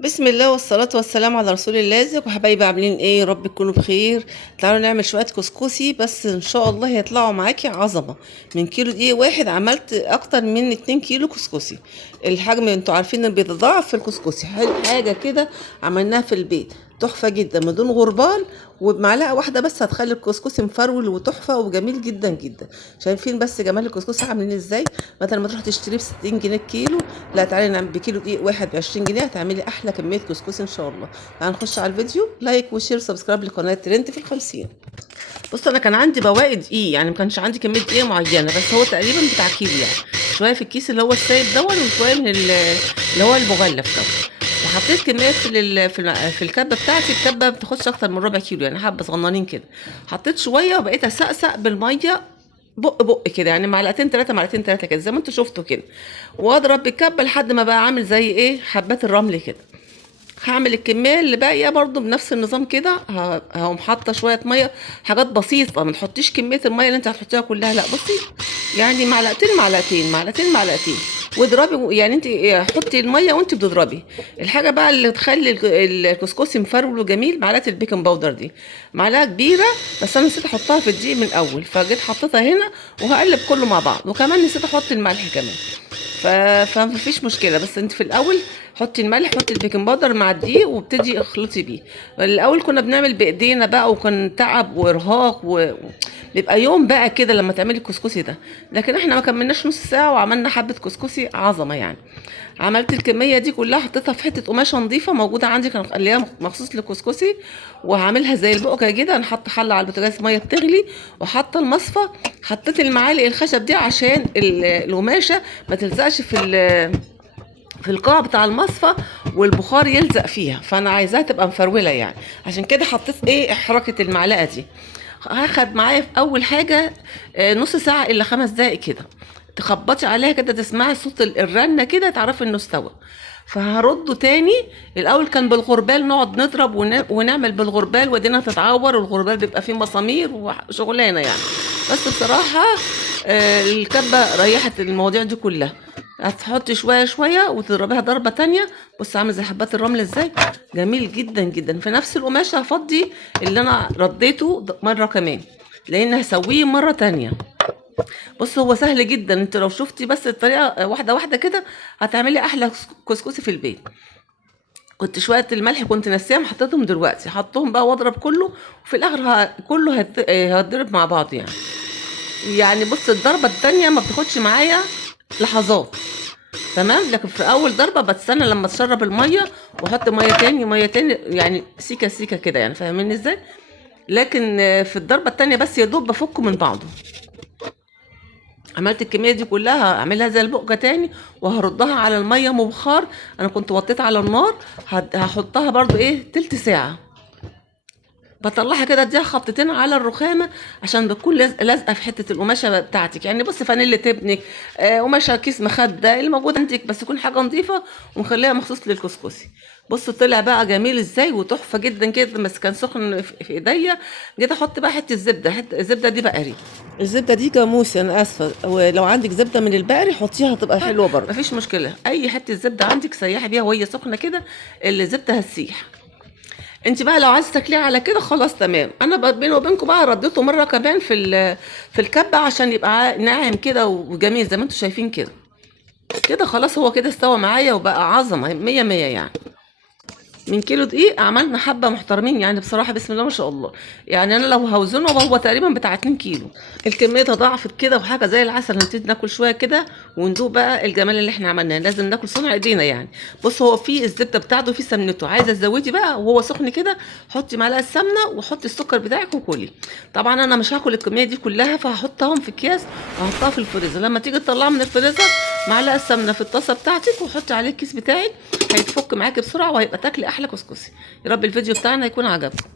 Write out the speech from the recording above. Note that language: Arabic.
بسم الله والصلاة والسلام على رسول الله. ازيكم حبايبي؟ عاملين ايه؟ يا رب تكونوا بخير. تعالوا نعمل شوية كسكسي، بس ان شاء الله هيطلعوا معاكي عظمة. من كيلو دقيق واحد عملت اكتر من 2 كيلو كسكسي. الحجم انتوا عارفين انه بيتضاعف في الكسكسي. حاجة كده عملناها في البيت تحفة جدا من دون غربال، وبمعلقة واحدة بس هتخلي الكسكسي مفرول وتحفة وجميل جدا جدا. شايفين بس جمال الكسكسي عاملين ازاي؟ مثلا ما تروح تشتريه ب 60 جنيه الكيلو، لا تعالي نعمل بكيلو دقيق واحد ب 20 جنيه هتعملي احلى كمية كسكسي ان شاء الله. هنخش على الفيديو، لايك وشير سبسكرايب لقناة ترند في ال50. بص، انا كان عندي بواقي دقيق، يعني ما كانش عندي كمية دقيق معينة، بس هو تقريبا بتاع كيلو يعني. شوية في الكيس اللي هو السايب وشوية من اللي هو المغلف وحطيت كميه في الكبه بتاعتي. الكبه ما بتاخدش اكتر من ربع كيلو، يعني حبه صغننين كده. حطيت شويه وبقيت اسقسق بالميه بق كده، يعني معلقتين ثلاثه معلقتين ثلاثه كده زي ما انتوا شفتوا كده، واضرب بالكبه لحد ما بقى عامل زي ايه، حبات الرمل كده. هعمل الكميه اللي باقيه برضو بنفس النظام كده. هقوم حاطه شويه ميه، حاجات بسيطه، ما تحطيش كميه الميه اللي انت هتحطيها كلها، لا بصي، يعني معلقتين معلقتين معلقتين معلقتين، واضربي. يعني انت حطي الميه وانت بتضربي. الحاجه بقى اللي تخلي الكسكسي مفرول وجميل، معلقه البيكنج باودر دي، معلقه كبيره، بس انا نسيت احطها في الدقيق من الاول، فجيت حطيتها هنا وهقلب كله مع بعض. وكمان نسيت احط الملح كمان، فمفيش مشكله. بس انت في الاول حطي الملح، حطي البيكنج باودر مع الدقيق وابتدي اخلطي بيه. الاول كنا بنعمل بايدينا بقى، وكان تعب وارهاق بيبقى يوم بقى كده لما تعملي الكسكسي ده. لكن احنا ما كملناش نص ساعه وعملنا حبه كسكسي عظمه يعني. عملت الكميه دي كلها، حطيتها في حته قماشه نظيفه موجوده عندي، كان مخليها مخصوص للكسكسي. وهعملها زي البقعه كده. انا حاطه حله على البوتاجاز، ميه بتغلي، وحاطه المصفى. حطيت المعالق الخشب دي عشان القماشه ما تلزقش في القاع بتاع المصفى، والبخار يلزق فيها، فانا عايزاها تبقى مفروله يعني. عشان كده حطيت ايه، حركه المعلقه دي. هاخد معايا في اول حاجه نص ساعه الا 5 دقايق كده. تخبطي عليها كده تسمعي صوت الرنه كده، تعرفي انه استوى. فهرده تاني. الاول كان بالغربال نقعد نضرب ونعمل بالغربال، ودينا تتعور، والغربال بيبقى فيه مسامير وشغلانه يعني. بس بصراحه الكبه ريحت المواضيع دي كلها. هتحطي شويه شويه وتضربيها ضربه تانية. بص عامل زي حبات الرمل ازاي، جميل جدا جدا. في نفس القماشه هفضي اللي انا رديته مره كمان، لان هسويه مره تانية. بص هو سهل جدا، انت لو شفتي بس الطريقه واحده واحده كده هتعملي احلى كسكسي في البيت. كنت شويه الملح كنت ناسيهم، حطيتهم دلوقتي، حطهم بقى واضرب كله. وفي الاخر كله هتضرب مع بعض يعني بص الضربه التانية ما بتاخدش معايا لحظات، تمام. لكن في اول ضربه بستنى لما تشرب الميه، واحط ميه تاني ميه تاني، يعني سيكه سيكه كده، يعني فاهمين ازاي. لكن في الضربه التانية بس يا دوب بفكه من بعضه. عملت الكميه دي كلها، هعملها زي البقجه تاني، وهردها على الميه مبخار. انا كنت وطيت على النار، هحطها برضو ايه تلت ساعه. بطلعها كده اديها خبطتين على الرخامه، عشان بتكون لازقه في حته القماشه بتاعتك. يعني بص فانيله ابنك، قماشه كيس مخده اللي موجود عندك، بس تكون حاجه نظيفه ومخليها مخصوص للكسكسي. بص طلع بقى جميل ازاي وتحفه جدا كده، بس كان سخن في ايديا. جيت احط بقى حته زبده، حته الزبده دي بقري، الزبده دي جاموسي انا اسفه، ولو عندك زبده من البقري حطيها هتبقى حلوه برضه، مفيش مشكله. اي حته زبده عندك سيحي بيها وهي سخنه كده، الزبده هتسيح. انت بقى لو عايزه تاكليه على كده خلاص تمام. انا بيني وبينكم بقى رديته مره كمان في الكبه عشان يبقى ناعم كده وجميل زي ما انتم شايفين كده. كده خلاص هو كده استوى معايا وبقى عظمه مية مية يعني. من كيلو دقيق عملنا حبه محترمين يعني بصراحه، بسم الله ما شاء الله. يعني انا لو هوزنه هو تقريبا بتاع 2 كيلو. الكميه تضاعفت كده وحاجه زي العسل. هنبتدي ناكل شويه كده وندوق بقى الجمال اللي احنا عملناه. لازم ناكل صنع ايدينا يعني. بص هو فيه الزبده بتاعته وفيه سمنته، عايزه تزودي بقى وهو سخن كده حطي معلقه سمنه وحطي السكر بتاعك وكلي. طبعا انا مش هاكل الكميه دي كلها، فهحطهم في اكياس وهحطها في الفريزر. لما تيجي تطلعها من الفريزر معلقه سمنه في الطاسه بتاعتك وحطي عليه الكيس بتاعك، هيتفك معاكي بسرعه وهيبقى تاكلي احلى كسكسي. يا رب الفيديو بتاعنا يكون عجبكم.